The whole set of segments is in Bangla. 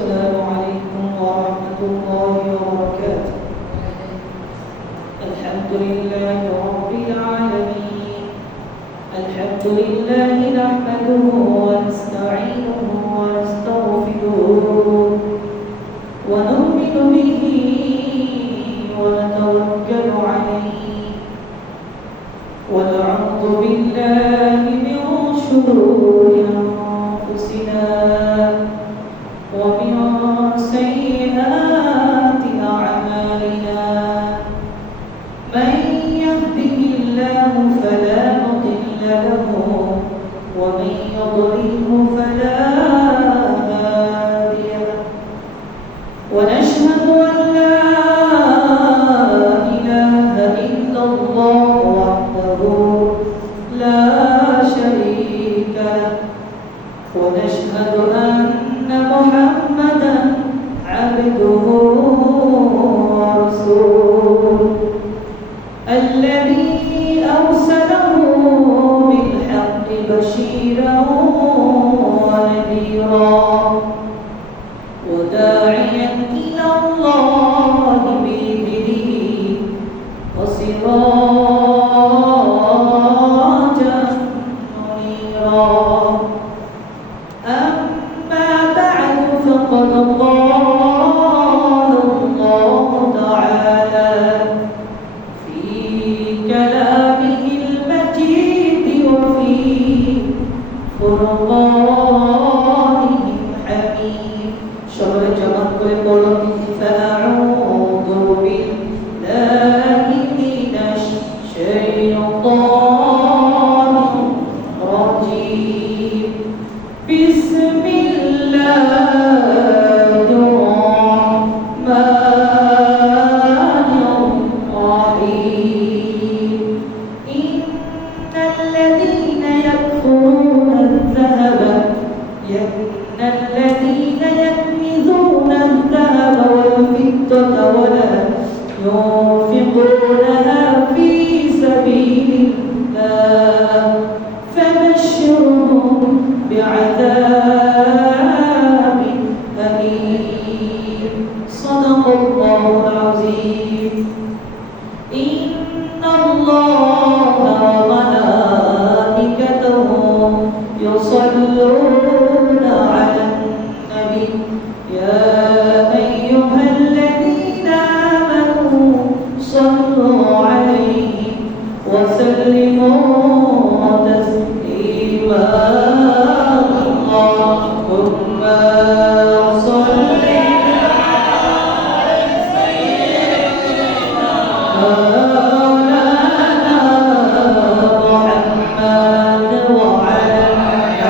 السلام عليكم ورحمة الله وبركاته. الحمد لله رب العالمين. الحمد لله نحمده ونستعينه ونستغفره ونؤمن به ونتوكل عليه ونعوذ بالله من شرور أنفسنا ومن سيئات أعمالنا. من يهده الله فلا مضل له ومن يضلله فلا هادي له. ونشهد أن لا إله إلا الله وحده لا شريك له. ونشهد أن محمدا عبده ورسوله الذي أرسله بالحق بشيرا ونذيرا وداعيا إلى الله بإذنه وسراجا منيرا. أما بعد فقد قال الله تعالى في كلامه المجيد وفي فرقانه الحميد. شكرا جمال كل فأعوذ بالله من الشيطان الرجيم. بسم الله الرحمن الرحيم. إن الذين يكنزون الذهب والفضة ولا ينفقونها في سبيل الله فبشرهم بعذاب أليم. صدق الله العظيم. إن الله وملائكته يصلون على النبي يا أيها الذين آمنوا صلوا عليه وسلموا تسليما. اللهم صل على سيدنا مولانا محمد وعلى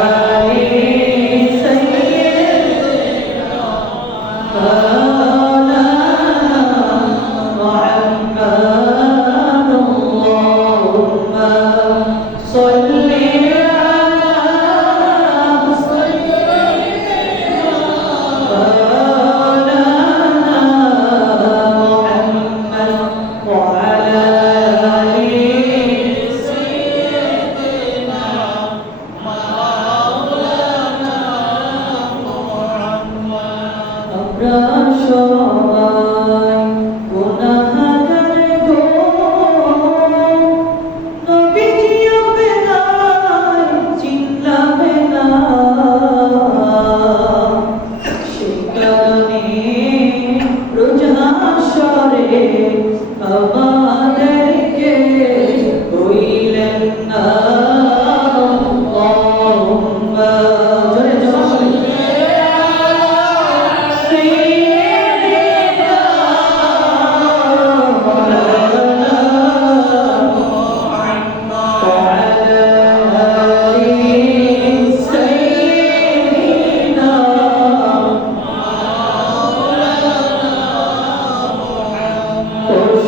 آل سيدنا مولانا محمد. اللهم صل আমাদেরকে হইলেন না। আল্লাহুম্মা জোরে জোরে সাইয়্যিদিনা মাওলানা মুহাম্মদ ওয়া আলা আলি সাইয়্যিদিনা মাওলানা মুহাম্মদ।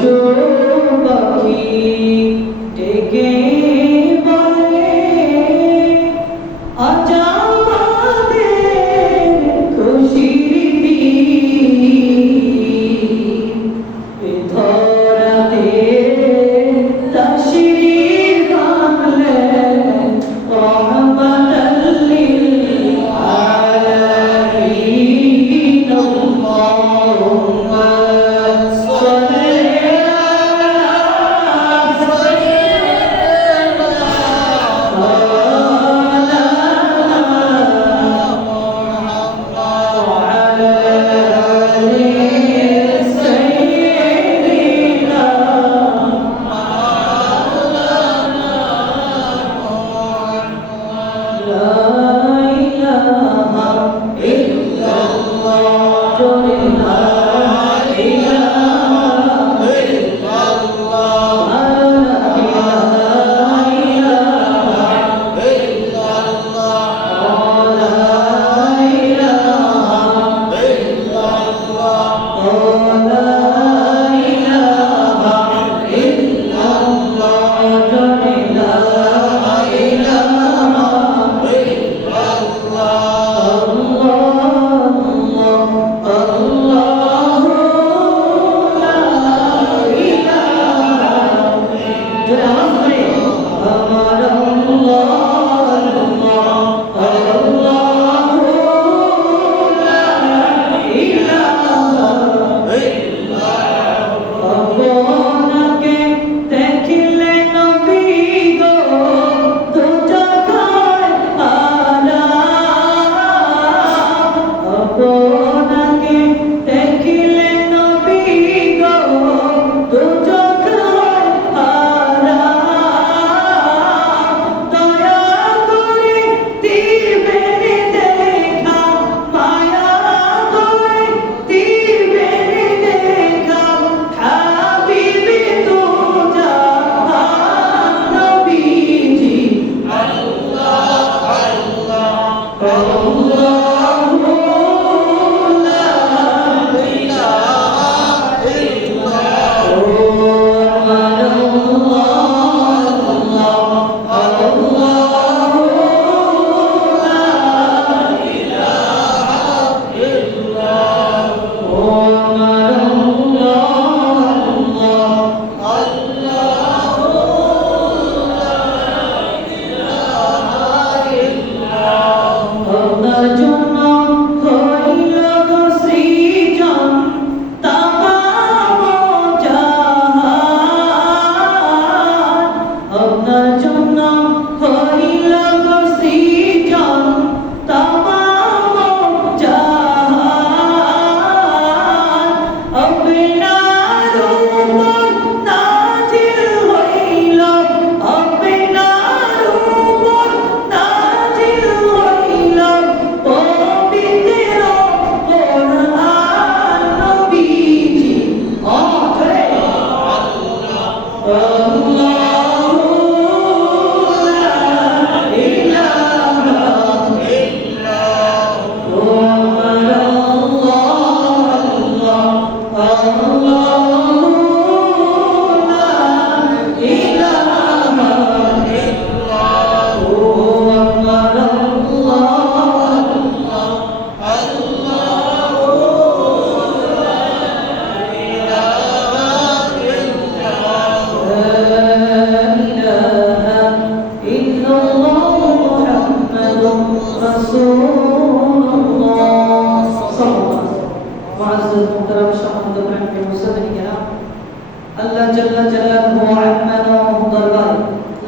আল্লাহ জাল্লা জালালুহু আ'মানাহু দরবারে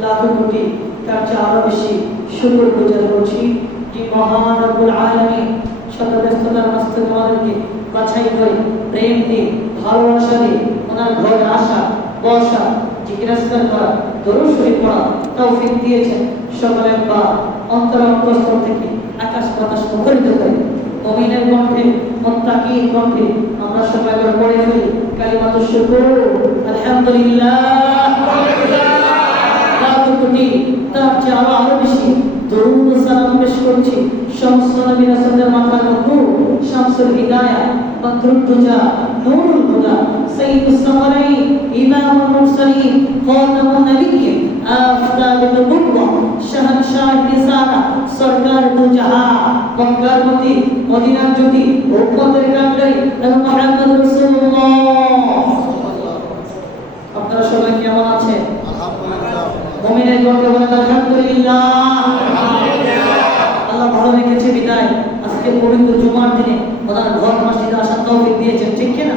লাখো কোটি তার চেয়ে আরো বেশি শুকর গুজার করছি যে মহান রব্বুল আলামিন শত ব্যস্ততার মাঝ থেকে আমাদেরকে বাছাই করে প্রেম দিয়ে ভালোবাসা দিয়ে ওনার ঘরে আসা বসা জিকির আজকার করা দরুদ শরীফ পড়া তৌফিক দিয়েছেন। সকলের বা অন্তরস্থল থেকে আকাশ বাতাস মুখরিত করে মুমিনের কণ্ঠে মুত্তাকির কণ্ঠে আমরা সবাই পড়ে ফেলি কালিমাতু শুকর আলহামদুলিল্লাহ। লাখো কোটি তার চেয়ে আরো বেশি দরুদ ও সালাম পেশ করছি শামসুন নবী রাসূলের মাথার নূর শামসুল হিদায়াহ বদরুদ দুজা নূরুল হুদা সাইয়্যিদুস সামারাইন ইমামুল মুরসালিন খাতামুন নবিয়্যিন আফতাবুন নবুওয়া শাহনশাহ নিসারা সরকার দু জাহান মক্কার মতি মদিনার জ্যোতি উম্মতের কান্ডারি নবী মুহাম্মদ রাসূলুল্লাহ। আপনারা সবাই কেমন আছেন? আলহামদুলিল্লাহ। মুমিনের কণ্ঠে বলেন আলহামদুলিল্লাহ। আল্লাহ ভালো রেখেছে বিদায় আজকে পবিত্র জুমার দিনে ওনার ঘর মসজিদে আসার তৌফিক দিয়েছেন, ঠিক কি না?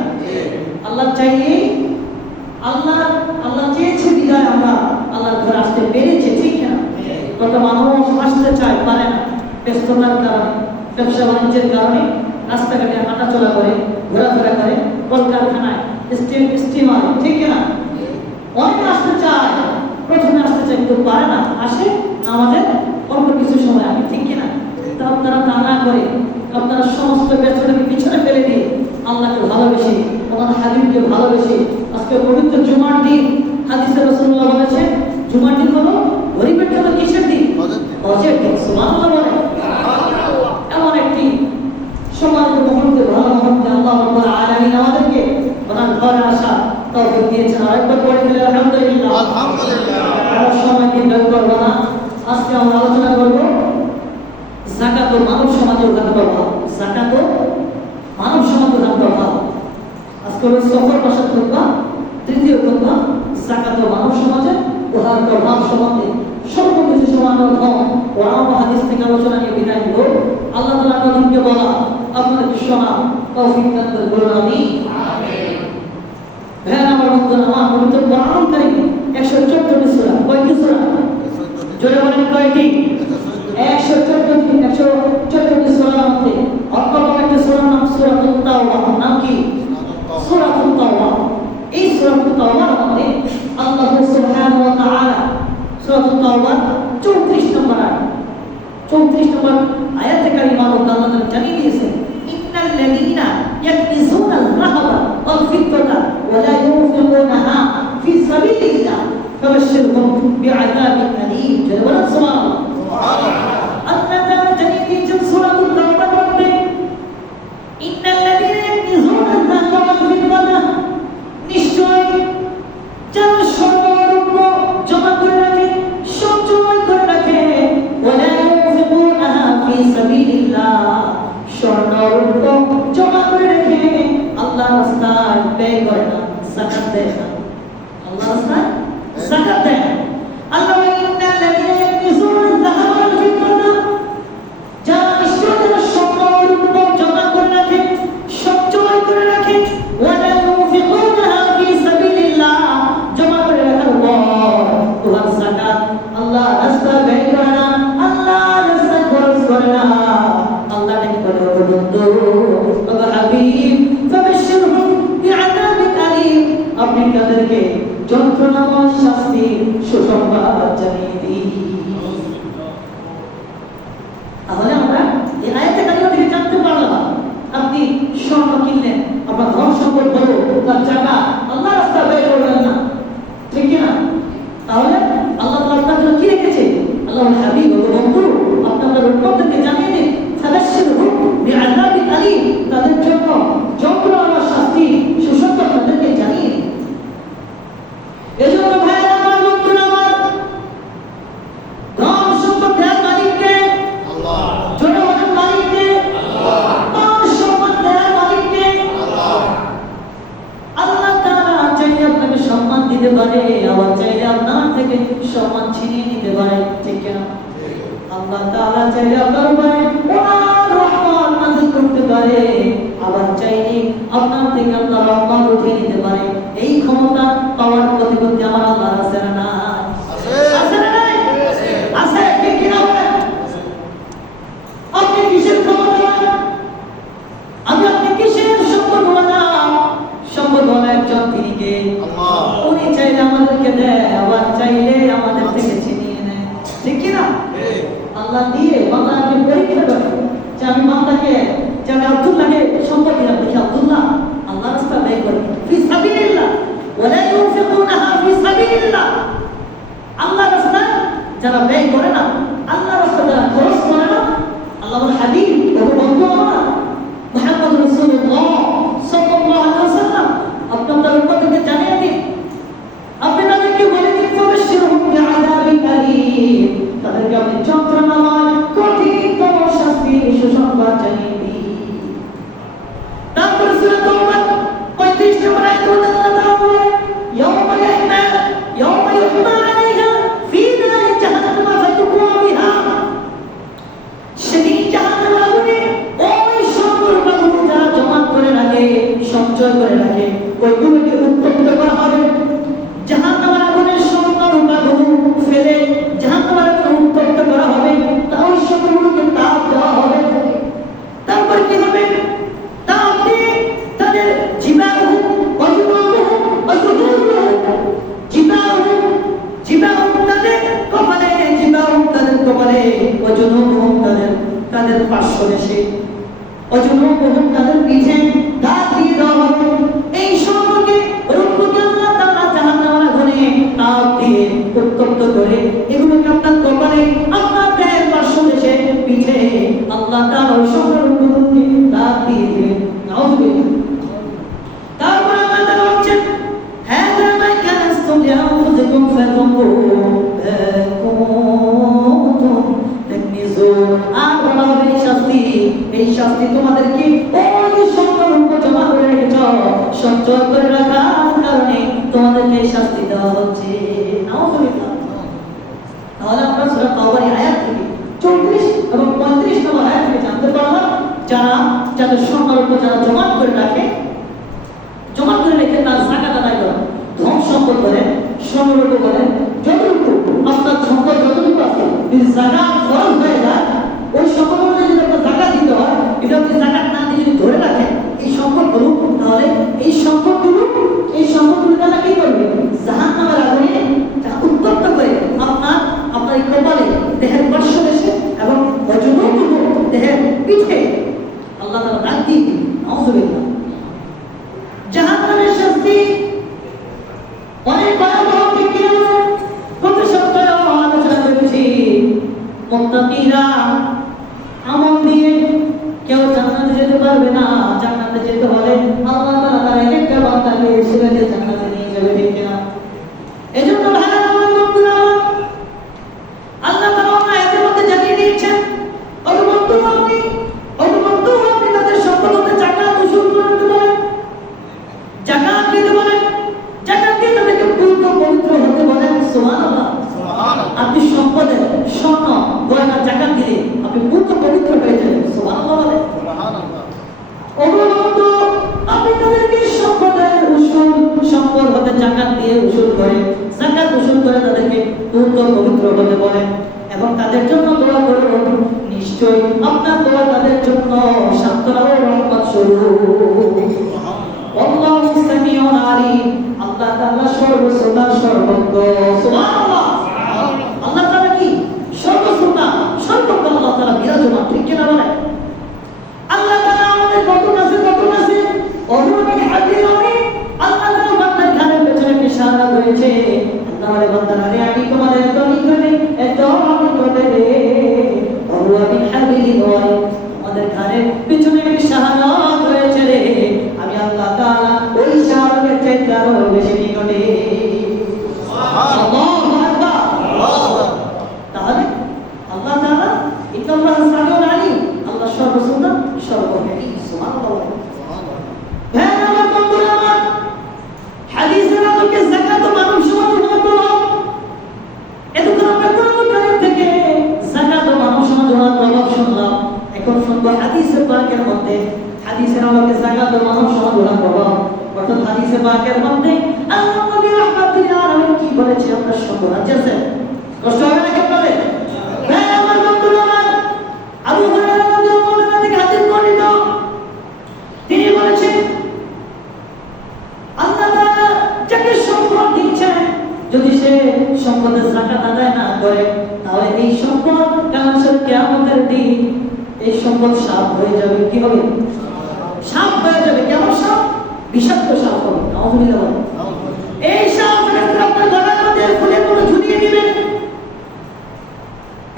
আল্লাহ চাইলে আল্লাহ চেয়েছে বিদায় আমরা আল্লাহর ঘরে আসতে পেরেছি, ঠিক না? কত মানুষ আসতে চায় পারে না, ব্যস্ততার কারণে ব্যবসা বাণিজ্যের কারণে রাস্তাঘাটে হাঁটাচলা করে ঘোরাফেরা করে কলকারখানায় স্টিমারে, ঠিক না? অনেকে আসতে চায়, প্রথমে আসতে চায় কিন্তু পারে না, আসে আমাদের অল্প কিছু সময় আগে, ঠিক কিনা? তা আপনারা তা না করে আপনারা সমস্ত ব্যস্ততাকে আল্লাহকে ভালোবেসে, আমার হাবিবকে ভালোবেসে আজকে পবিত্র জুমার দিন। হাদিসে রাসূলুল্লাহ বলেছে জুমার দিন হলো গরিবের জন্য কিসের দিন? হজের দিন। সুবহানাল্লাহ বলেন। এমন একটি সম্মানিত মুহূর্তে, ভালো মুহূর্তে আল্লাহ রাব্বুল আলামিন আমাদেরকে ওনার ঘরে আসা তৌফিক দিয়েছেন। আরেকবার পড়ে দিলে আলহামদুলিল্লাহ। আর সময় দিন করব না, আজকে আমরা আলোচনা করব যাকাত ও মানব সমাজের প্রভাব। যাকাত ও মানব সমাজের প্রভাব। আজকে হলো সফর ভাষার খুতবা, তৃতীয় খুতবা, যাকাত ও মানব সমাজের উহার প্রভাব সম্বন্ধে স্বল্প কিছু সময় কোরআন ও হাদিস থেকে আলোচনা নিয়ে বিদায় দেব। আল্লাহ তাআলা আমাদেরকে বলা, আপনাদেরকে শোনা তৌফিক দান করুন। আমিন। ভাই আমার বন্ধুরা, আমার পবিত্র কোরআন কারীমে 114টি সূরা, কয়টি সূরা? জোরে বলেন কয়টি? 114টি সূরার মধ্যে অন্যতম একটি সূরার নাম সূরাতুত তাওবা। নাম কি? সূরাতুত তাওবা। এই সূরাতুত তাওবার মধ্যে আল্লাহ সুবহানাহু ওয়া তাআলা সূরাতুত তাওবার 34 নম্বর আয়াত, 34 নম্বর আয়াতে কারিমার মধ্যে আল্লাহ জানিয়ে দিয়েছেন, ইন্নাল লাযীনা ইয়াকনিজুনাল যাহাবা ওয়াল ফিদ্দাতা ওয়া লা ইউনফিকুনাহা ফি সাবিলিল্লাহ ফাবাশশিরহুম বিআযাবিন আলীম। জোরে বলেন সুবহানাল্লাহ। আল্লাহ তাআলা জানিয়ে দিয়েছেন সূরাতুত তাওবার মধ্যে, ইন্নাল লাযীনা ইয়াকনিজুনাল যাহাবা ওয়াল ফিদ্দাতা, নিশ্চয়ই যারা স্বর্ণ জমা করে রাখে, সঞ্চয় করে রাখে, ওয়া লা ইউনফিকুনাহা ফি সাবিলিল্লাহ, স্বর্ণ জমা করে রেখে আল্লাহর রাস্তায় ব্যয় করে না, যাকাত দেয় না, আল্লাহর রাস্তায় যাকাত দেয় না। আল্লাহ ইন্নাল লাযীনা ইয়াকনিজুনাল যাহাবা ওয়াল ফিদ্দাতা, যারা নিশ্চয়ই স্বর্ণ জমা করে রাখে, সঞ্চয় করে রাখে, ওয়া লা ইউনফিকুনাহা ফি সাবিলিল্লাহ, জমা করে রাখার পর উহার যাকাত আল্লাহর রাস্তায় ব্যয় করে না, আল্লাহর রাস্তায় খরচ করে না। আল্লাহ ডেকে বলে, ও বন্ধু, ও হাবিব, ফাবাশশিরহুম বিআযাবিন আলীম, আপনি তাদেরকে যন্ত্রণাময় শাস্তির সুসংবাদ জানিয়ে দিন। তাহলে আমরা এই আয়াতে কারিমা থেকে জানতে পারলাম, আপনি স্বর্ণ কিনলেন, আপনার ধন সম্পদ হলো, তার জায়গা আল্লাহর রাস্তায় ব্যয় করবেন না, ঠিক কি না? তাহলে আল্লাহ তাআলা আপনার জন্য কি রেখেছে? আল্লাহর হাবিব, ও বন্ধু, আপনাদের উম্মতকে জানিয়ে দিন, ফাবাশশিরহুম বিআযাবিন আলীম, তাদের জন্য যন্ত্রণাময় শাস্তি সুসংবাদ তাদেরকে জানিয়ে দিন। এজন্য ভাইরা আমার, বন্ধুরা আমার, ধন সম্পদ দেওয়ার মালিককে আল্লাহ। জোরে বলেন মালিককে আল্লাহ। ধন সম্পদ দেওয়ার মালিককে আল্লাহ। আল্লাহ তাআলা চাইলে আপনাকে সম্মান দিতে পারে, আবার চাইলে আপনার থেকে সম্মান ছিনিয়ে নিতে পারে, ঠিক না? আল্লাহ তাআলা চাইলে আপনার উপরে ওনার রহমত নাযিল করতে পারে, আবার চাইলে আপনার থেকে আল্লাহ রহমত উঠিয়ে নিতে পারে। এই ক্ষমতা পাওয়ার প্রতিপত্তি আমার আল্লাহর আছে না নাই? আছে না নাই? আছে, ঠিক কি না বলেন? আপনি কিসের ক্ষমতা? আপনি কিসের সম্পদওয়ালা? সম্পদওয়ালা একজন, তিনি কে? আল্লাহ। উনি চাইলে আমাদেরকে দেয়, আবার চাইলে আমাদের থেকে ছিনিয়ে নেয়, ঠিক কি না? আল্লাহ দিয়ে বান্দাকে পরীক্ষা করে যে আমি বান্দাকে, যে আমি আব্দুল্লাহকে সম্পদ দিলাম, দেখি আব্দুল্লাহ আল্লাহর রাস্তায় ব্যয় করে ফি সাবিলিল্লাহ ওয়া লা ইউনফিকুনাহা ফি সাবিলিল্লাহ, আল্লাহর রাস্তায় যারা ব্যয় করে না, আল্লাহর রাস্তায় যারা খরচ করে না, আল্লাহর হাবিব, ও বন্ধু আমার মুহাম্মদ রাসূলুল্লাহ সাল্লাল্লাহু আলাইহি ওয়াসাল্লাম, আপনাদের উম্মতকে জানিয়ে দিন, আপনি তাদেরকে বলে দিন, ফাবাশশিরহুম বিআযাবিন আলীম, তাদেরকে আপনি যন্ত্রণাময় কঠিনতম শাস্তির সুসংবাদ জানিয়ে দিন। তারপর সূরা তাওবা 35 নম্বর আয়াতে আল্লাহ তাআলা বলেন, ইয়াওমা ইউহমা আলাইহা ফি নারি জাহান্নাম ফাতুকওয়া বিহা, সেদিন জাহান্নামের আগুনে ওই স্বর্ণরূপাগুলো যারা জমা করে রাখে, সঞ্চয় করে রাখে, ওইগুলোকে উত্তপ্ত করা হবে। জাহান্নামের আগুনে স্বর্ণরূপাগুলো ফেলে জাহান্নামের আগুনে উত্তপ্ত করা হবে, তাও স্বর্ণগুলোকে তাপ দেওয়া হবে। তারপর কি হবে? তাপ দিয়ে তাদের জিবাহুম ওয়া জুনুবুহুম ওয়া যুহুরুহুম, জিবাহুম তাদের কপালে, জিবাহুম তাদের কপালে, ওয়া জুনুবুহুম তাদের পার্শ্বদেশে, ওয়া জুনুবুহুম তাদের পিঠে, দাঁত দিয়ে সূরা তাওবার আয়াত থেকে 34 এবং 35 নম্বর আয়াত থেকে জানতে পারলাম যাদের সম্পদের উপর যারা জমা করে রেখে তার যাকাত আদায় করে, ধন সম্পদ করে, স্বর্ণরূপ করে, যতটুকু আপনার সম্পদ যতটুকু আছে যদি যাকাত ফরজ হয়ে যায়, ওই সম্পদ অনুযায়ী যদি আপনার যাকাত দিতে হয়, এটা আপনি যাকাত না দিয়ে যদি ধরে রাখেন এই সম্পদগুলো, তাহলে এই সম্পদগুলো তারা কি করবে? জাহান্নামের আগুনে উত্তপ্ত করে আপনার এই কপালে, দেহের পার্শ্বদেশে এবং যতটুকু দেহের পিঠে আল্লাহ তাআলা দাগ দিয়ে দিবেন। নাউযুবিল্লাহ। জাহান্নামের শাস্তি অনেক ভয়াবহ, ঠিক কি না? গত সপ্তাহে আলোচনা করেছি মুত্তাকিরা আমল দিয়ে কেউ জান্নাতে যেতে পারবে না। জান্নাতে যেতে হলে আল্লাহ তাআলা তার একটা বান্দাকে সিরাতে জান্নাতে নিয়ে যাবে, ঠিক কি না? এজন্য ভাইরা আমার বন্ধুরা, আল্লাহ তাআলা আয়াতের মধ্যে জানিয়ে দিয়েছেন, ওই বন্ধু আপনি তাদের সম্পদের যাকাত উসুল করতে বলেন, যাকাত দিতে বলেন, যাকাত দিয়ে তাদেরকে পূর্ণ পবিত্র হতে বলেন। সুবহানাল্লাহ। আপনি সম্পদের স্বর্ণ গয়না যাকাত দিলে আপনি পূর্ণ পবিত্র হয়ে যাবেন। সুবহানাল্লাহ। আপনি তাদেরকে সম্পদ হতে যাকাত দিয়ে উসুল করে, যাকাত উসুল করে তাদেরকে পূর্ণ পবিত্র হতে বলেন এবং তাদের জন্য দোয়া করুন। নিশ্চয়ই আপনার দোয়া তাদের জন্য সান্ত্বনা ও রহমত স্বরূপ। আল্লাহু সামিউন আলিম। আল্লাহ তাআলা সর্বশ্রোতা সর্বজ্ঞ। সুবহানাল্লাহ। আল্লাহ তাআলা কি? সর্বশ্রোতা সর্বজ্ঞ। আল্লাহ তাআলা বিরাজমান, ঠিক কি না বলেন? আল্লাহ তাআলা আমাদের কত কাছে অনুরোধ হাজির হবে। আল্লাহ তাআলা বান্দার কানের পেছনে ইশারা করেছে, আল্লাহর বান্দারা রে, আমি তোমাদের এত নিকটে রে, আল্লাহ বিন হাবিল ওয়াই, আমাদের কানের পেছনে ইশারা করেছে রে, আমি আল্লাহ তাআলা ওই ইশারাকে চাইতে আরো বেশি নিকটে। আল্লাহু আকবার। তাহলে আল্লাহ তাআলা ইন্নাল্লাহা সামিউন আলিম, আল্লাহ সর্বশ্রোতা সর্বজ্ঞ। সুবহানাল্লাহ। হাদিসের আলোকে যাকাত ও মানব সমাজের প্রভাব, এতক্ষণ আমরা কোরআন কারীম থেকে যাকাত ও মানব সমাজের প্রভাব শুনলাম। এখন শুনবো হাদিসের পাকের মধ্যে, হাদিসের আলোকে যাকাত ও মানব সমাজের প্রভাব, অর্থাৎ হাদিসের পাকের মধ্যে আল্লাহ নবী রাহমাতুল্লাহ আলাইহি কি বলেছে আমরা শুনবো। রাজি আছেন? কষ্ট হবে না কেন বলে? হ্যাঁ আমার বন্ধুরা, আবু হুরায়রা রাদিয়াল্লাহু আনহু থেকে হাদিস বর্ণিত, তিনি বলেছেন আল্লাহ তাআলা যাকে সম্পদ দিয়েছেন, যদি সে সম্পদের যাকাত আদায় না করে, তাহলে এই সম্পদ কিয়ামতের দিন এই সম্পদ সাপ হয়ে যাবে। কি হবে? সাপ হয়ে যাবে। কেমন সাপ? বিষাক্ত সাপ হবে। নাউযুবিল্লাহ। এই সাপ আপনার গলার মধ্যে ফুলের মতো ঝুলিয়ে দিবে।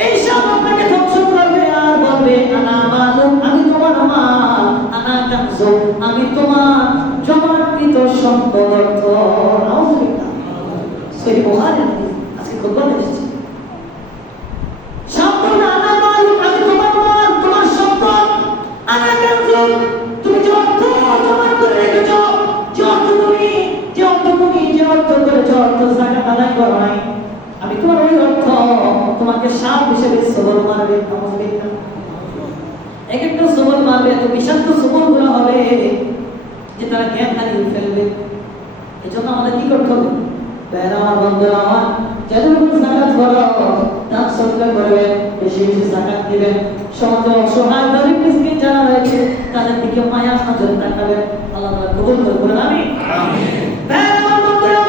এই সাপ আপনাকে ধ্বংস করবে আর বলবে, আনা মালুম, আমি তোমার মাল, আনা কানজু, আমি তোমার জমাকৃত সম্পদ। নাউযুবিল্লাহ। সহিহ বুখারী হাদিস, আজকে খুতবা দিচ্ছি। সাপ বলবে, আনা মালুম, আমি তোমার মাল, তোমার সম্পদ, আনা কানজু, তুমি যে অর্থ জমা করে রেখেছ, যে অর্থ করেছ, অর্থ যাকাত আদায় করো নাই, আমি তোমার ওই অর্থ তোমাকে সাপ হিসেবে সবল মারবে। নাউযুবিল্লাহ। এক একটা সবল মারবে, এত বিষাক্ত সবলগুলো হবে যে তারা জ্ঞান হারিয়ে ফেলবে। এজন্য আমাদের কি করতে হবে? আমার বন্ধুরা, আমার যতটুকু যাকাত করো, দান সদকা করবেন, বেশি বেশি যাকাত দিবেন, সমাজে অসহায় গরিব মিসকিন যারা রয়েছে তাদের দিকে মায়া নজর তাকাবেন। আল্লাহ তাআলা কবুল করুন। আমিন। আমার বন্ধুরা,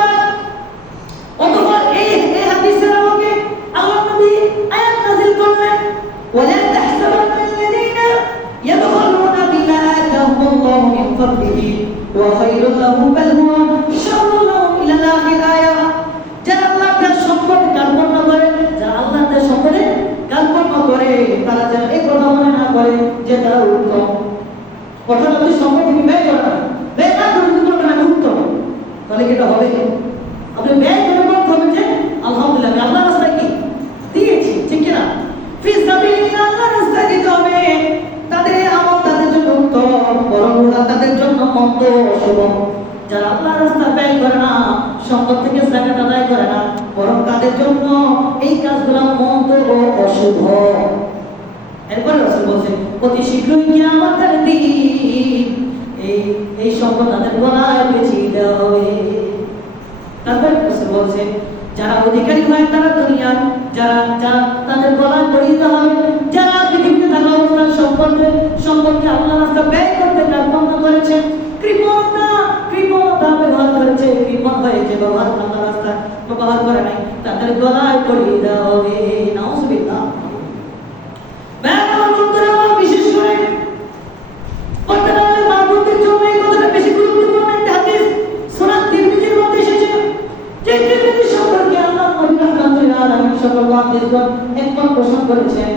অতঃপর এই হাদিসের আলোকে আল্লাহ নবী আয়াত নাযিল করলেন, ওয়ালা তাহসাবান্না আল্লাযীনা ইয়াবখালুনা বিমা আতাহুমুল্লাহু মিন ফাদলিহি ওয়া খায়রুল লাহুম বাল হুয়া শাররুল লাহুম ইলা আখির আয়া। যারা আল্লাহর দেওয়া সম্পদ কার্পণ্য করে, যারা আল্লাহর দেওয়া সম্পদে কার্পণ্য করে, তারা যেন এই কথা মনে না করে যে তারা উত্তম। অর্থাৎ আপনি সম্পদ থেকে ব্যয় করা না, ব্যয় না করে যদি বলবেন আমি উত্তম, তাহলে কি এটা হবে? আপনি ব্যয় করে বলতে হবে যে আলহামদুলিল্লাহ আমি আল্লাহর রাস্তায় কি দিয়েছি, ঠিক কিনা? ফি সাবিলিল্লাহ, আল্লাহর রাস্তায় দিতে হবে। তাদের আমল তাদের জন্য উত্তম, বরং তাদের জন্য মন্দ, অশুভ। যারা আল্লাহর রাস্তায় ব্যয় করে না, সম্পদ থেকে যাকাত আদায় করে না, বরং তাদের জন্য এই কাজগুলো মন্দ ও অশুভ। এরপরে রাসূল বলেন অতি শীঘ্রই কিয়ামতের দিন এই সম্পদ তাদের গলায় পেঁচিয়ে দেওয়া হবে। তারপরে রাসূল বলেন যারা অধিকারী হয় তারা দুনিয়ার যারা তাদের গলায় পরিয়ে দেওয়া হবে। যারা পৃথিবীতে থাকা অবস্থায় সম্পদকে আল্লাহর রাস্তায় ব্যয় করতে বন্ধ করেছে, কৃপণতা ব্যবহার করেছে, কৃপণ হয়েছে, আল্লাহর রাস্তায় ব্যবহার করে নাই, তাদের গলায় পরিয়ে দেওয়া হবে। নাউজুবিল্লাহ। বিশেষ করে বর্তমানে মাহবুবদের জন্য এই কথাটা বেশি গুরুত্বপূর্ণ। একটা হাদিস সুনান তিরমিজির মধ্যে এসেছে, যে তিরমিজি সম্পর্কে আল্লাহ নবী রাহমাতুল্লাহ আলাইহি সাল্লাল্লাহু আলাইহি ওয়াসাল্লাম একবার প্রশ্ন করেছেন,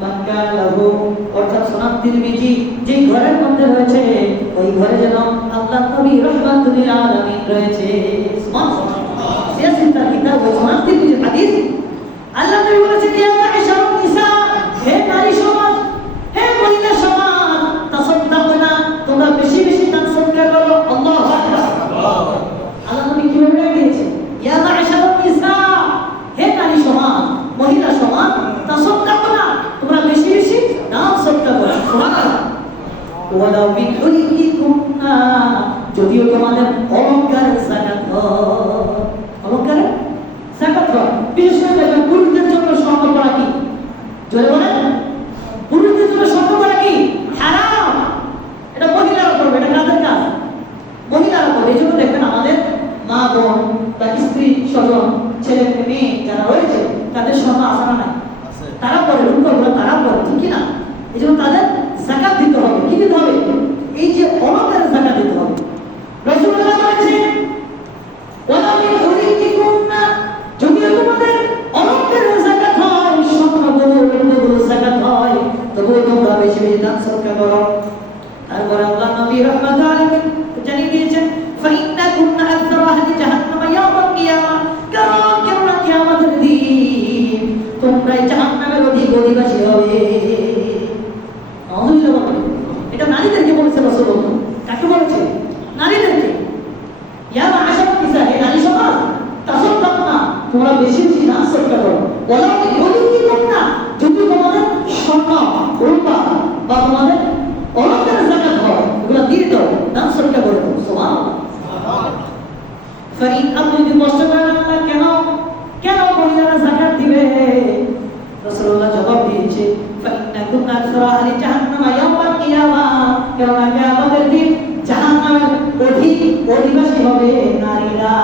বাঙ্গালাহু, অর্থাৎ সুনান তিরমিজি যে ঘরের মধ্যে রয়েছে ওই ঘরে যেন আল্লাহ নবী রাহমাতুল্লাহ আলাইহি রয়েছে। সুবহানাল্লাহ। সিয়াসিতার কিতাব সুনান তিরমিজির হাদিস। আল্লাহ নবী বলেছেন, ইয়া মা'শারান নিসা, হে নারী সমাজ, হে মহিলা সমাজ, তাসাদদাকনা, তোমরা বেশি বেশি দান সদকা করো। আল্লাহু আকবার। আল্লাহ নবী কি বলে দিয়েছেন, ইয়া মা'শারান নিসা, হে নারী সমাজ, মহিলা সমাজ, তাসাদদাকনা, তোমরা বেশি বেশি দান সদকা করো। সুবহানাল্লাহ। ওয়ালাউ বিন উলিকুন্না, যদিও তোমাদের অলংকার যাকাত হয়, অলংকার যাকাত হয়। বিশেষ করে পুরুষদের জন্য স্বর্ণ পরা কি, জোরে বলেন, পুরুষদের জন্য স্বর্ণ পরা কি হারাম। এটা মহিলারা করবে, এটা কাদের কাজ? মহিলারা করবে। এই জন্য দেখবেন আমাদের মা বোন বা স্ত্রী স্বজন ছেলে মেয়ে যারা রয়েছে তাদের স্বর্ণ আছে না নাই? তারা পরে রূপগুলো তারা পরে, ঠিক না? এই জন্য তাদের যাকাত দিতে হবে। কি দিতে হবে? এই যে অলংকারের যাকাত দিতে হবে। রাসূলুল্লাহ বলেছেন, ওয়ালা মিন উলিকুন্না, যদিও তোমাদের অলংকারের যাকাত হয়, স্বর্ণগুলোর যাকাত হয়, তবুও তোমরা বেশি বেশি দান সদকা করো। তারপর আল্লাহ নবী রাহমাতুল্লাহ আলাইহি জানিয়ে দিয়েছেন, ফাইন্নাকুন্না আকতারু আহলি জাহান্নাম ইয়াওমাল কিয়ামা, কারণ কিয়ামতের দিন তোমরাই জাহান্নামের অধিবাসী হবে। নাউযুবিল্লাহ। এটা নারীদেরকে বলেছে রাসূলুল্লাহ। কাকে বলেছে? নারীদেরকে। ইয়া মা'শারান নিসা, হে নারী সমাজ, তাসাদদাকনা, তোমরা বেশি বেশি দান সদকা করো। ওয়ালাউ ইউলিকুন্না, যদি তোমাদের স্বর্ণ রূপা বা তোমাদের অলংকারের যাকাত হয়, এগুলো দিয়ে দাও, দান সদকা করো। সুবহানাল্লাহ। ফাইন, আপনি যদি কষ্ট করেন না, কেন মহিলারা যাকাত দিবে? রাসূলুল্লাহ জবাব দিয়েছে, ফাইন্নাকুন্না আকতারু আহলি জাহান্নাম ইয়াওমাল কিয়ামা, কারণ কিয়ামতের দিন জাহান্নামের অধিবাসী হবে নারীরা।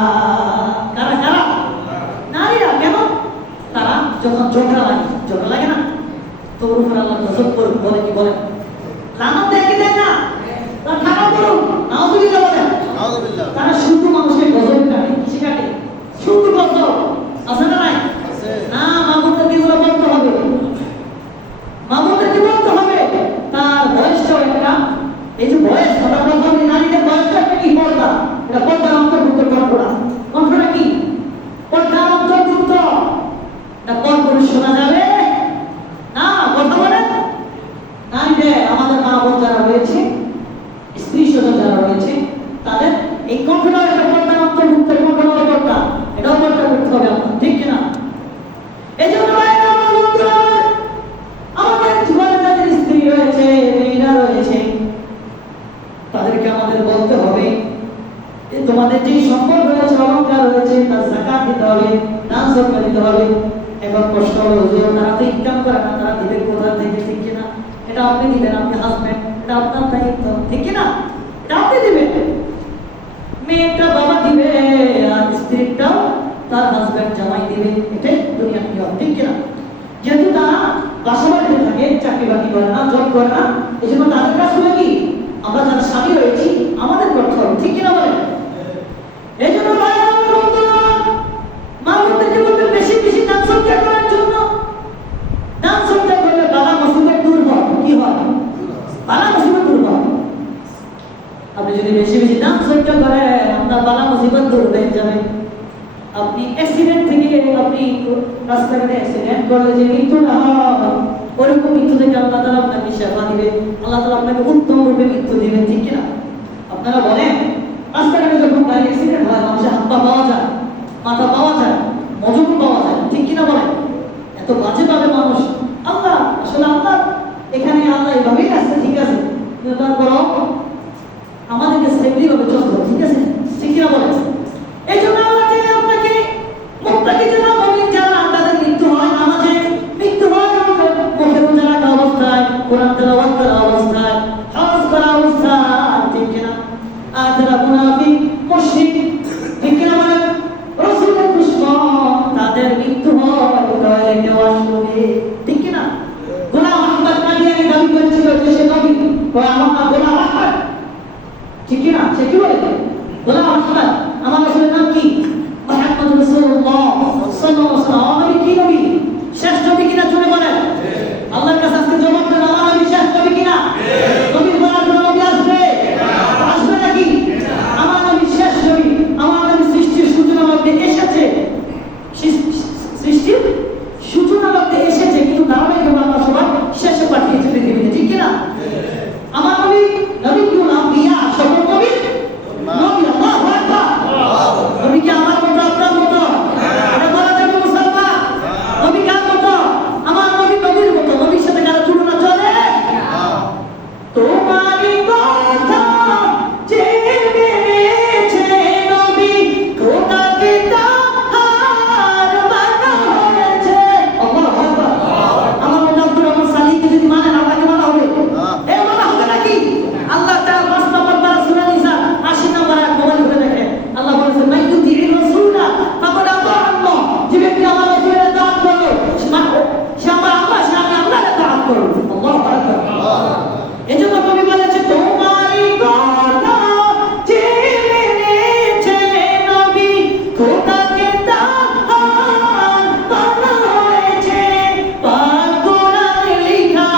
কারা কারা? নারীরা। কেন? তারা যখন ঝগড়া লাগে না, তো ওর উপর আল্লাহ গজব করুন, বলে কি বলেন, লানত দেয় কি দেয় না? তারা খারাপ করুন, নাউযুবিল্লাহ বলেন। তারা শুধু মানুষকে গজব কাটে, কিসে কাটে? শুধু গজব। আছে না নাই? না, মাহবুবদেরকে এগুলো বলতে হবে, মাহবুবদেরকে বলতে হবে। তার বয়সটাও একটা, এই যে বয়স, হঠাৎ নারীদের বয়সটা একটা কি পর্দা, এটা পর্দার অন্তর্ভুক্ত করা। কণ্ঠটা কি? পর্দার অন্তর্ভুক্ত। এটা কোন করে শোনা যাবে না? কথা বলেন। নারীদের, আমাদের মা বোন যারা রয়েছে, স্ত্রী স্বজন যারা রয়েছে, তাদের এই কণ্ঠটা একটা পর্দার অন্তর্ভুক্ত, কণ্ঠটাও পর্দা, এটাও পর্দা করতে হবে আপনার, ঠিক কিনা? এই জন্য আমাদের জীবনে যাদের স্ত্রী রয়েছে, মেয়েরা রয়েছে, তাদেরকে আমাদের বলতে হবে যে তোমাদের যে সম্পদ রয়েছে, অলংকার রয়েছে, তার যাকাত দিতে হবে, দান সদকা দিতে হবে। এখন প্রশ্ন হলো, হুজুর তারা তো ইনকাম করে না, তারা দিবে কোথা থেকে, ঠিক কিনা? এটা আপনি দিবেন, আপনি হাজবেন্ড, এটা আপনার দায়িত্ব, ঠিক কিনা? এটা আপনি দিবেন। মেয়েটা বাবা দিবে, আর স্ত্রীটাও তার হাজবেন্ড জামাই দিবে। এটাই দুনিয়ার নিয়ম, ঠিক কিনা? যেহেতু তারা বাসা বাড়িতে থাকে, চাকরি বাকরি করে না, জব করে না, এই জন্য তাদের কাজ হলো কি, আমরা যারা স্বামী রয়েছি আমাদের করতে হবে, ঠিক কিনা বলেন? এই জন্য মা-বোনদেরকে বলতে বেশি বেশি দান সদকা করার জন্য। দান সদকা করলে বালা মুসিবত দূর হয়। কি হয়? বালা মুসিবত দূর হয়। আপনি যদি বেশি বেশি দান সদকা করেন, আপনার বালা মুসিবত দূর হয়ে যাবে। আপনি অ্যাক্সিডেন্ট থেকে, আপনি রাস্তাঘাটে অ্যাক্সিডেন্ট করলে যে মৃত্যু না হয়, ওরকম মৃত্যু থেকে আল্লাহ তাআলা আপনাকে সেবা দিবে, আল্লাহ তাআলা আপনাকে উত্তম রূপে মৃত্যু দিবেন, ঠিক কিনা? আপনারা বলেন, রাস্তাঘাটে অ্যাক্সিডেন্ট হয়, মানুষের হাত পা পাওয়া যায়, মাথা পাওয়া যায়, মজুর পাওয়া যায়, ঠিক কিনা বলেন? এত বাজেভাবে মানুষ, আল্লাহ আসলে আল্লাহ এখানে আল্লাহ এভাবেই আসছে, ঠিক আছে, তারপরও আমাদেরকে সেফলি ভাবে চলতে হবে, ঠিক আছে, ঠিক কিনা বলেন? এই জন্য আল্লাহ চাই আপনাকে মুত্তাকি যারা মুমিন যারা তাদের মৃত্যু হয় নামাজে, মৃত্যু হয় মুখে রোজা রাখা অবস্থায়, কোরআন তেলাওয়াত করা অবস্থায়, হজ করা অবস্থায়, ঠিক কিনা? আর যারা মুনাফিক মুশরিক, ঠিক কিনা বলেন, রাসূলের দুশমন, তাদের মৃত্যু হয় টয়লেটে ওয়াশরুমে, ঠিক কিনা? গোলাম আহমদ কাদিয়ানী দাবি করেছিল যে সে নবী, গোলাম আহমদ, ঠিক কিনা? সে কি বলে? গোলাম আহমদ, আমার রাসূলের নাম কি? মুহাম্মদ রাসূলুল্লাহ সাল্লাল্লাহু আলাইহি ওয়াসাল্লাম। আমার নবী কি নবী? শেষ নবী কিনা জোরে বলেন। আল্লাহর কাছে আজকে জবাব দেন, আমার নবী শেষ নবী কিনা? নবীর পর কোন নবী আসবে? আসবে নাকি? আমার নবী শেষ নবী। আমার নবী সৃষ্টির সূচনা মধ্যে এসেছে, সৃষ্টির সূচনা মধ্যে এসেছে, কিন্তু ধারাবাহিকভাবে আল্লাহ সবার শেষে পাঠিয়েছে পৃথিবীতে, ঠিক কিনা? আমার নবী নবীউল আম্বিয়া, সকল নবীর নবী। আল্লাহু আকবার। নবী কি আমার মতো আপনার মতো? এটা বলা যাবে মুসলমান? নবী কার মতো? আমার নবী নবীর মতো। নবীর সাথে কারো তুলনা চলে? তোমারই কথা যে মেনেছে নবী, খোদাকে তাহার মানা হয়েছে। আল্লাহু আকবার। আমার মতো আব্দুর রহমান সালিকে যদি মানেন, আপনাকে মানা হবে? এ মানা হবে নাকি? আল্লাহ তাআলা ৫ নম্বর পারা সূরা নিসা ৮০ নম্বর আয়াত মোবাইল করে দেখেন। আল্লাহ বলেছেন, মান ইউতিইর রাসূলা ফাকাদ আতা আল্লাহ। যে ব্যক্তি আমার রাসূলের ইতাআত করবে, সে আমার আল্লাহ, সে আমি আল্লাহর ইতাআত করবে। আল্লাহু আকবার। এজন্য কবি বলেছে, তোমারই কথা যে মেনেছে নবী, খোদাকে তাহার মানা হয়েছে। পাক কোরআনে লেখা,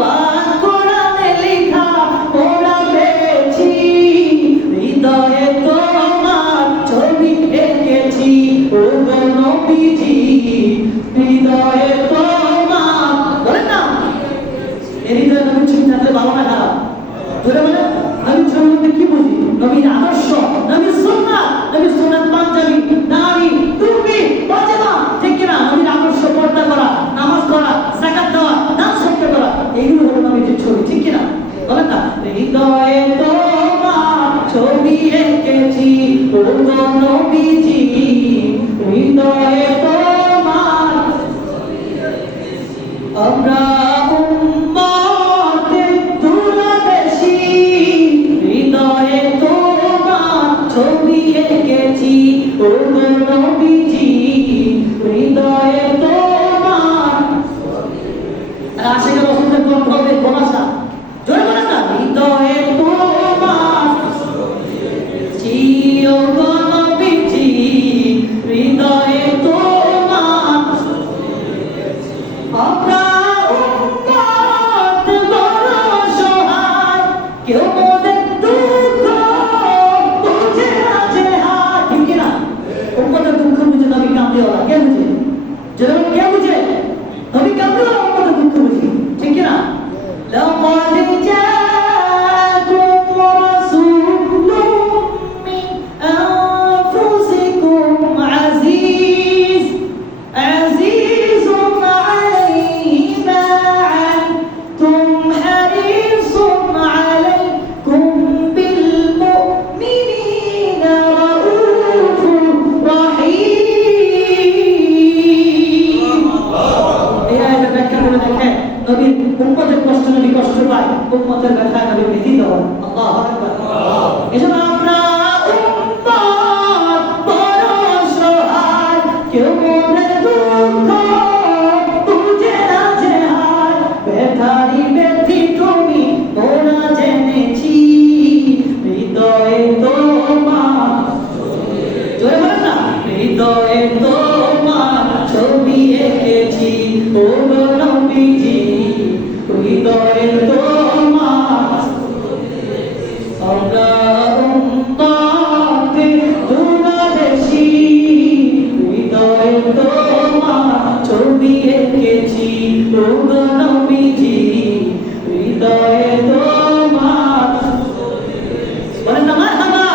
পাক কোরআনে লেখা ওরা পেয়েছি, হৃদয়ে তোমার ছবি এঁকেছি, ও গো নবীজি, হৃদয়ে তোমার, বলেন না, এই হৃদয়ে নবীর ছবি থাকলে ভালো না খারাপ? জোরে বলেন। নবীর ছবির মধ্যে কি বুঝি? নবীর আদর্শ, নবীর সুন্নাত, নবীর সুন্নাত পাঞ্জাবি, দাড়ি, টুপি, পাজামা, ঠিক কিনা? নবীর আদর্শ, পর্দা করা, নামাজ পড়া, যাকাত দেওয়া, দান সৎকার করা, এইগুলো হলো নবীর ছবি, ঠিক কিনা? বলেন না, হৃদয়ে তোমার ছবি এঁকেছি, ও গো নবীজি, হৃদয়ে তোমার। আমরা উম্মতে দুরবেশি, হৃদয়ে তোমার ছবি এঁকেছি, ও গো নবীজি, হৃদয়ে তোমার। আর আশিকের রসুলের কণ্ঠ হবে বলাসা, জোরে বলেন না, হৃদয়ে তোমার ও গো নবীজি, হৃদয়ে তোমার। আমরা উম্মত বড় সহায়, কেউ মোদের দুঃখ বুঝে না যে হায়, ঠিক কিনা? উম্মতের দুঃখ বুঝে নবী কাঁদেওয়ালা, কে বুঝে? যেরকম কে বুঝে? নবী কাঁদেওয়ালা উম্মতের দুঃখ বুঝে, ঠিক কিনা? লাকাদ জাআকুম রাসূলুম মিন আনফুসিকুম আজিজ, আজিজুন আলাইহি মা আনতুম হারিসুন আলাইকুম বিল মুমিনিনা রাউফুর রাহিম। এই আয়াতের ব্যাখ্যা করে দেখেন, নবীর উম্মতের কষ্ট নবী কষ্ট পায়, উম্মতের ব্যথা নবী ব্যথিত হয়। আল্লাহু আকবার। এজন্য আমরা উম্মত বড় সহায়, কেউ মোদের দুঃখ বুঝে না যে হায়, ব্যথারি ব্যথি তুমি মোরা জেনেছি, হৃদয়ে তোমার, জোরে বলেন না, হৃদয়ে তোমার ছবি এঁকেছি, ও গো নবীজি, হৃদয়ে তোমার। আমরা উম্মতে দুরবেশি, হৃদয়ে তোমার ছবি এঁকেছি, ও গো নবীজি, হৃদয়ে তোমার। বলেন না মারহাবা।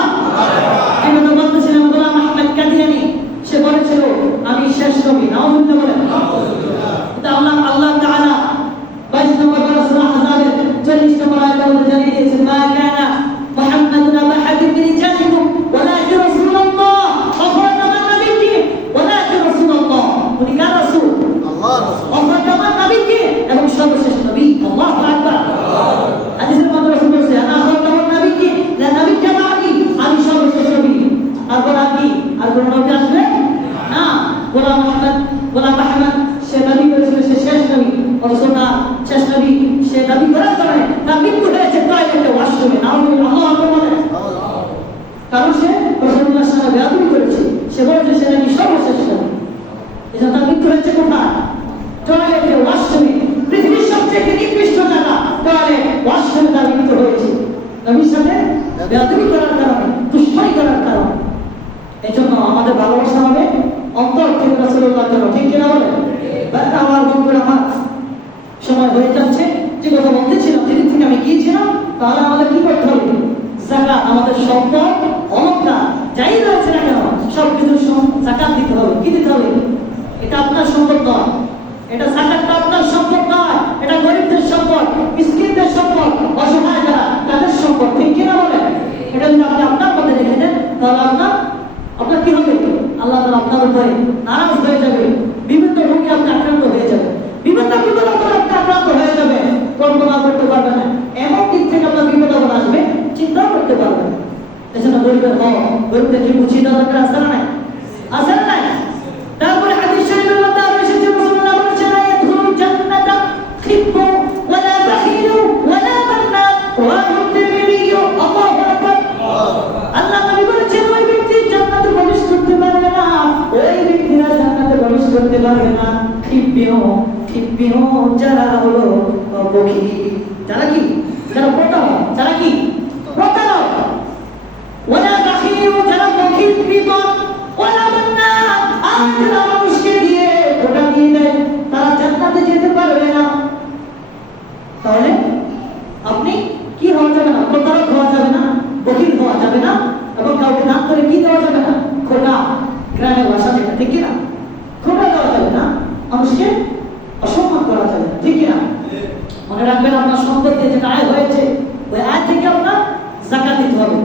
কারণ সে রাসূলুল্লাহর সাথে বেয়াদবি করেছে, সে বলছে সে নাকি সর্বশ্রেষ্ঠ। এজন্য তার মৃত্যু হয়েছে কোথায়? টয়লেটে, ওয়াশরুমে। পৃথিবীর সবচেয়ে নিকৃষ্ট জায়গা টয়লেট, ওয়াশরুমে তার মৃত্যু হয়েছে নবীর সাথে বেয়াদবি করার কারণে, দুশ্মনী করার কারণে। এজন্য আমাদের ভালোবাসা হবে অন্তর থেকে রাসূলুল্লাহর জন্য, ঠিক কিনা বলেন? আমার বন্ধুরা, আমার সময় হয়ে যাচ্ছে। যে কথা বলতেছিলাম, যেদিন থেকে আমি গিয়েছিলাম, তাহলে আমাদের কি করতে হবে? যাকাত, আমাদের সম্পদ, অলংকার যাই রয়েছে না কেন সবকিছুর যাকাত দিতে হবে। কি দিতে হবে? এটা আপনার সম্পদ নয়, এটা যাকাতটা আপনার সম্পদ নয়, এটা গরিবদের সম্পদ, মিসকিনদের সম্পদ, অসহায় যারা তাদের সম্পদ, ঠিক কিনা বলেন? এটা যদি আপনি আপনার মধ্যে রেখে দেন, তাহলে আপনার কি হবে? আল্লাহ তাআলা আপনার উপরে নারাজ হয়ে যাবে, বিভিন্ন রোগে আপনি আক্রান্ত হয়ে যাবেন, বিভিন্ন বিপদ আপনি আক্রান্ত হয়ে যাবে, কল্পনা করতে পারবেন না। এমন দিক থেকে আপনার বিপদ আপনি আসবে, চিন্তা করতে পারবেন না। এজন্য গরিবের গরিবদেরকে বুঝিয়ে দেওয়া দরকার আছে না নাই? আছে না নাই? তারপরে হাদিস শরীফের মধ্যে আরো এসেছে, রাসূলুল্লাহ বলেছেন, ইয়াদখুলুল জান্নাতা খিব্বু ওয়ালা বাখিলু ওয়ালা মান্নান ওয়া তিরমিযি। আল্লাহু আকবার। আল্লাহ নবী বলেছেন, ওই ব্যক্তি জান্নাতে প্রবেশ করতে পারবে না, ওই ব্যক্তিরা জান্নাতে প্রবেশ করতে পারবে না খিব্বিও যারা হলো বখিল, যারা কি? যারা প্রতারক, যারা কি? প্রতারক। ওয়ালা বাখিলু, যারা বখিল কৃপণ, ওয়ালা মান্নান, আর যারা মানুষকে দিয়ে ধোঁকা দিয়ে দেয়, তারা জান্নাতে যেতে পারবে না। তাহলে আপনি কি হওয়া যাবে না? প্রতারক হওয়া যাবে না, বখিল হওয়া যাবে না, এবং কাউকে দান করে কি দেওয়া যাবে না? খোটা, গ্রামের ভাষা যেটা, ঠিক কিনা? খোটা দেওয়া যাবে না, মানুষকে অসম্মান করা যাবে না, ঠিক কিনা? মনে রাখবেন, আপনার সম্পত্তি যেটা আয় হয়েছে, ওই আয় থেকে আপনার যাকাত দিতে হবে,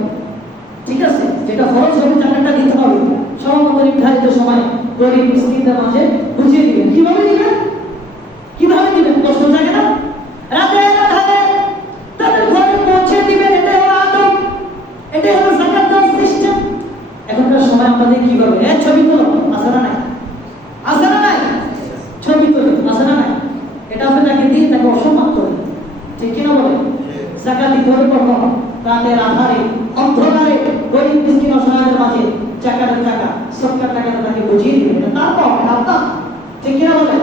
ঠিক আছে? যেটা খরচ হবে টাকাটা দিতে হবে। সমগ্র নির্ধারিত সময় গরিব মিসকিনদের মাঝে বুঝিয়ে দিবেন। কিভাবে দিবেন? কিভাবে দিবেন? কষ্ট থাকে না? রাতে রাতে তাদের ঘরে পৌঁছে দিবেন। এটাই হলো আদব, এটাই হলো যাকাত দেওয়ার সিস্টেম। এখনকার সময় আমাদের কি করবে? ছবি তোলো, আছে না নাই? আছে না নাই? ছবি তোলো, আছে না নাই? এটা আপনি তাকে দিয়ে তাকে অসম্মান করেন, ঠিক কিনা বলেন? যাকাত দিতে হবে কখন? রাতের আধারে, অন্ধকারে, গরিব মিসকিন অসহায়ের মাঝে যাকাতের টাকা, সদকার টাকাটা তাকে বুঝিয়ে দিবেন। এটা তার পাওয়া, আপনার, ঠিক কিনা বলেন?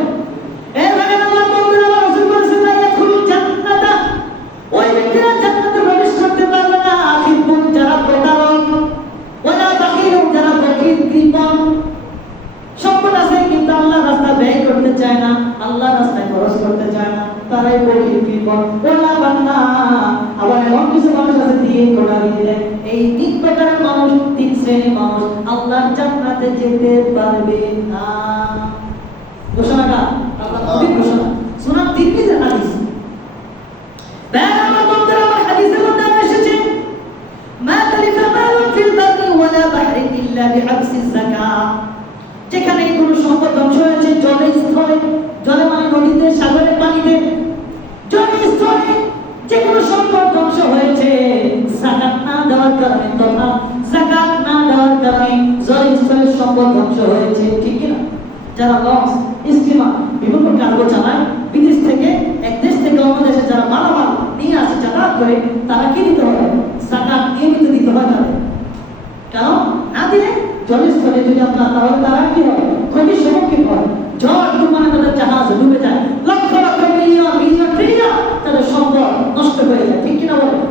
এর মানে আল্লাহ বলবেন, আমার রাসূল বলেছেন, ইয়াদখুলুল জান্নাতা, ওই ব্যক্তিরা জান্নাতে প্রবেশ করতে পারবে না খিব্বুন, যারা প্রতারক, ওয়ালা বাখিলুন, যারা বখিল কৃপণ। সম্পদ আছে কিন্তু আল্লাহর রাস্তায় ব্যয় করতে চায় না, আল্লাহর রাস্তায় খরচ করতে চায় না, তারাই বখিল কৃপণ। ওয়ালা মান্নান, আবার এমন কিছু মানুষ আছে দিয়ে কোটা দিয়ে দেয়। এই তিন প্রকারের মানুষ, তিন শ্রেণীর মানুষ আল্লাহর জান্নাতে যেতে পারবে না। ঘোষণাটা আল্লাহ নবীর ঘোষণা, সুনান তিরমিজির হাদিস। আমার বন্ধুরা, আমার হাদিসের মধ্যে এসেছে, মা তালিফা মালুন ফিল বাররি ওয়ালা বাহরি ইল্লা বিহাবসিজ যাকাত। যেখানে কোনো সম্পদ ধ্বংস হয়েছে, জলে স্থলে, জলে মানে নদীতে, সাগরে, পানিতে, জলে স্থলে যে কোনো সম্পদ ধ্বংস হয়েছে যাকাত না দেওয়ার কারণে, তথা যাকাত না দেওয়ার কারণে জলে স্থলে সম্পদ ধ্বংস হয়েছে, ঠিক কিনা? যারা লঞ্চ, স্টিমার, বিভিন্ন কার্গো চালায়, বিদেশ থেকে, এক দেশ থেকে অন্য দেশে যারা মালামাল নিয়ে আসে, যাতায়াত করে, তারা কি দিতে হবে? যাকাত নিয়মিত দিতে হয় তাদের। কারণ না দিলে জলস্থলে যদি আপনার, তাহলে তারা কি হয়? ক্ষতির সম্মুখীন হয়। ঝড় তুফানে তাদের জাহাজ ডুবে যায়, lakh lakh million million trillion তাদের সম্পদ নষ্ট হয়ে যায়, ঠিক কিনা বলেন?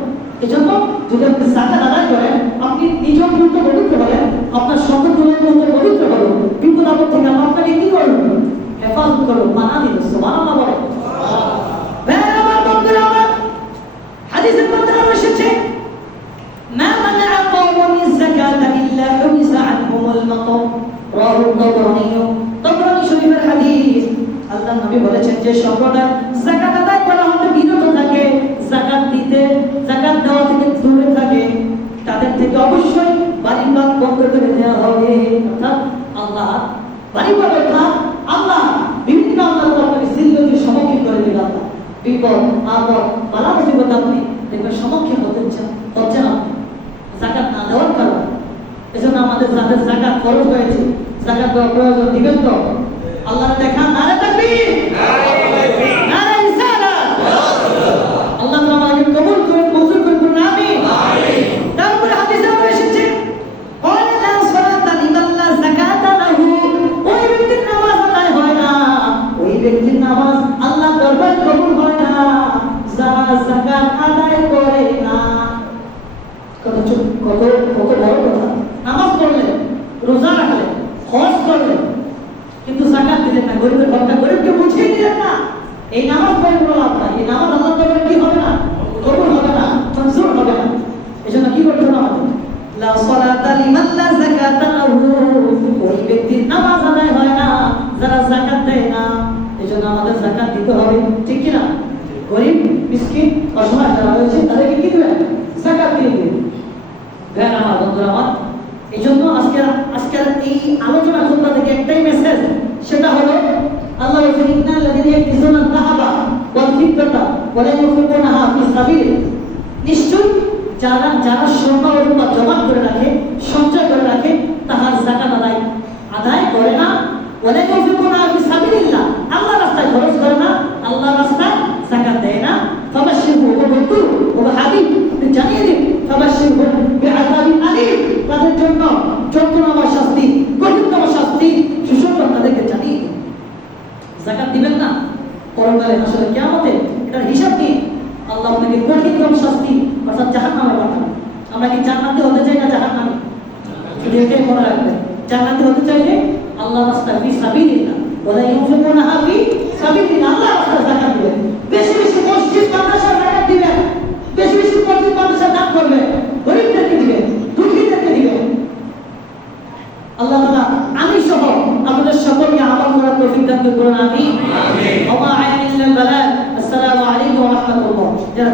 এজন্য যদি আপনি যাকাত আদায় করেন, আপনি নিজেও কিন্তু পবিত্র হলেন, আপনার সম্পদগুলো কিন্তু পবিত্র হলো, বিপদ আপদ থেকে আল্লাহ আপনাকে কি করবেন? হেফাজত করবেন, মানা দিল। সুবহানাল্লাহ বলেন। আমার বন্ধুরা, আমার হাদিসের মধ্যে আরো এসেছে, মা মানা'a কওমুন যাকাতা ইল্লা হুবিসা আনহুমুল মাতার, রাহু তাবরানী। তাবরানী শরীফের হাদিস। আল্লাহ নবী বলেছেন, যে সম্প্রদায় যাকাত আদায় করা হতে বিরত থাকে, যাকাত দিতে, যাকাত দেওয়া থেকে দূরে থাকে, তাদের থেকে অবশ্যই বাড়িঘর বন্ধ করে দেওয়া হবে। অর্থাৎ আল্লাহ বাড়িঘর, অর্থাৎ আল্লাহ বিভিন্ন আল্লাহর তরফে জিল্লতির সম্মুখীন করে দিল। আল্লাহ বিপদ আপদ বালা মুসিবত আপনি দেখবেন সম্মুখীন হচ্ছেন আপনি যাকাত না দেওয়ার কারণে। এজন্য আমাদের যাদের যাকাত খরচ হয়েছে, যাকাত দেওয়া প্রয়োজন, দিবেন তো? আল্লাহর দেখা, নারে তাকবীর, নারে রিসালাত। আল্লাহ তাআলা আমাকে কবুল করুন, মঞ্জুর করুন, আমিন। তারপরে হাদিসে এসেছে, কত কত বড় কথা। নামাজ পড়লেন, রোজা রাখলেন, হজ করলেন, কিন্তু যাকাত দিলেন না, গরিবের হকটা গরিবকে বুঝিয়ে দিলেন না। এই নামাজ পড়ে কোনো লাভ নাই। এই নামাজ আল্লাহ দরবারে কি হবে না? কবুল হবে না, মঞ্জুর হবে না। এজন্য কি করতে হবে আমাদের? লা সালাতা লিমান লা যাকাতা লাহু। ওই ব্যক্তির নামাজ আদায় হয় না যারা যাকাত দেয় না। এজন্য আমাদের যাকাত দিতে হবে, ঠিক কি না? গরিব, মিসকিন, অসহায় যারা রয়েছে তাদেরকে কি দিবেন? যাকাত দিয়ে দিবেন। ভাই আমার, বন্ধুরা আমার, এজন্য আজকের এই আলোচনা খোদবা থেকে একটাই মেসেজ, সেটা হলো আল্লাহ বলেন ইন্নাল লাযিনা ইয়াকনিজুনা আয-যাহাবা ওয়াল ফিদ্দাতা ওয়া লা ইউনফিকুনাহা ফি সাবিলিল্লাহ। নিশ্চয়ই যারা স্বর্ণ ও রূপা জমা করে রাখে, সঞ্চয় করে রাখে, তাহার যাকাত আদায় করে না। ওয়া লা ইউনফিকুনাহা ফি সাবিলিল্লাহ, আল্লাহর রাস্তায় খরচ করে না, আল্লাহর রাস্তায় যাকাত দেয় না। ফাবাশশিরহু বিল-মাগফির ওয়া হাবিব, জানিয়ে দিন ফাবাশশিরহু বিআযাবিন আলীম, তাদের জন্য যন্ত্রণাময় শাস্তি, কঠিনতম শাস্তি সুসংবাদ তাদেরকে জানিয়ে দিন। যাকাত দিবেন না, পরকালে আসলে কিয়ামতে এটার হিসাব নিয়ে আল্লাহ আপনাকে কঠিনতম শাস্তি অর্থাৎ জাহান্নামে পাঠাবেন। আমরা কি জান্নাতে হতে চাই না জাহান্নামে? শুধু এটাই মনে রাখবেন, জান্নাতে হতে চাইলে আল্লাহর রাস্তায় ফি সাবিলিল্লাহ ওয়া লা ইউনফিকুনাহা ফি সাবিলিল্লাহ, আল্লাহর রাস্তায় যাকাত দিবেন। বেশি বেশি মসজিদ মাদ্রাসায় যাকাত দিবেন, বেশি বেশি মসজিদ মাদ্রাসায় দান করবেন, গরিবদেরকে দিবেন, দুঃখীদেরকে দিবেন। আল্লাহ তাআলা আমি সহ আমাদের সকলকে আমল করার তৌফিক দান করুন, আমিন। ওয়া মা আলাইনা ইল্লাল বালাগ। আসসালামু আলাইকুম ওয়া রাহমাতুল্লাহ। যারা